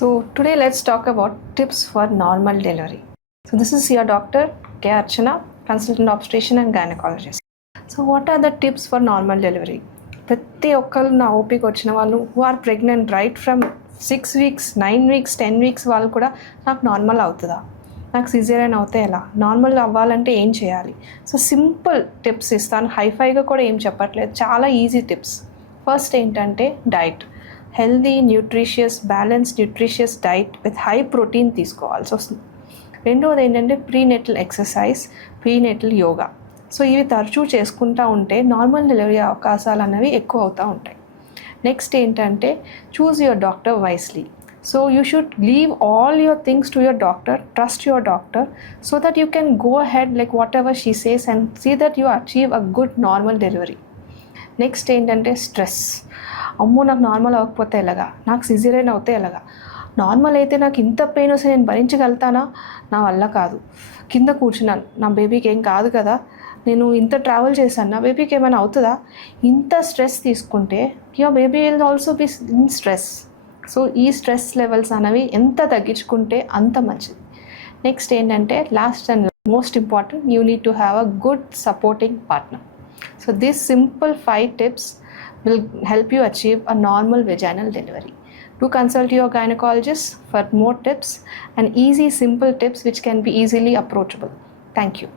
So today let's talk about tips for normal delivery. So this is your doctor K. Archana, consultant obstetrician and gynecologist. So what are the tips for normal delivery? ప్రతి ఒక్కరు నా ఓపిక వచ్చిన వాళ్ళు who are pregnant right from 6 weeks, 9 weeks, 10 weeks వాళ్ళు కూడా నాకు normal అవుతుందా, నాకు సిజేరియన్ అవుతే ఎలా, నార్మల్ అవ్వాలంటే ఏం చేయాలి? సో సింపుల్ టిప్స్ ఇస్తాను, హైఫైగా కూడా ఏం చెప్పట్లేదు, చాలా ఈజీ టిప్స్. ఫస్ట్ ఏంటంటే diet, healthy nutritious balance nutritious diet with high protein తీసుకోవాల్సి వస్తుంది. రెండవది ఏంటంటే prenatal exercise, prenatal yoga. So ఇవి తరచూ చేసుకుంటూ ఉంటే నార్మల్ డెలివరీ అవకాశాలు అనేవి ఎక్కువ అవుతూ ఉంటాయి. నెక్స్ట్ ఏంటంటే choose your doctor wisely. So you should leave all your things to your doctor, trust your doctor so that you can go ahead like whatever she says and see that you achieve a good normal delivery. Next ఏంటంటే stress. అమ్మో నాకు normal అవ్వకపోతే ఎలాగా, నాకు caesarean అవుతే ఎలాగా, normal అయితే నాకు ఇంత పెయిన్ వస్తే నేను భరించగలుగుతానా, నా వల్ల కాదు, కింద కూర్చున్నాను, నా బేబీకి ఏం కాదు కదా, నేను ఇంత ట్రావెల్ చేశాను, నా బేబీకి ఏమైనా అవుతుందా, ఇంత స్ట్రెస్ తీసుకుంటే your baby will also be in stress. So ఈ స్ట్రెస్ లెవెల్స్ అనేవి ఎంత తగ్గించుకుంటే అంత మంచిది. నెక్స్ట్ ఏంటంటే last and most important, you need to have a good supporting partner. So these simple 5 tips will help you achieve a normal vaginal delivery. Do consult your gynecologist for more tips and easy simple tips which can be easily approachable. Thank you.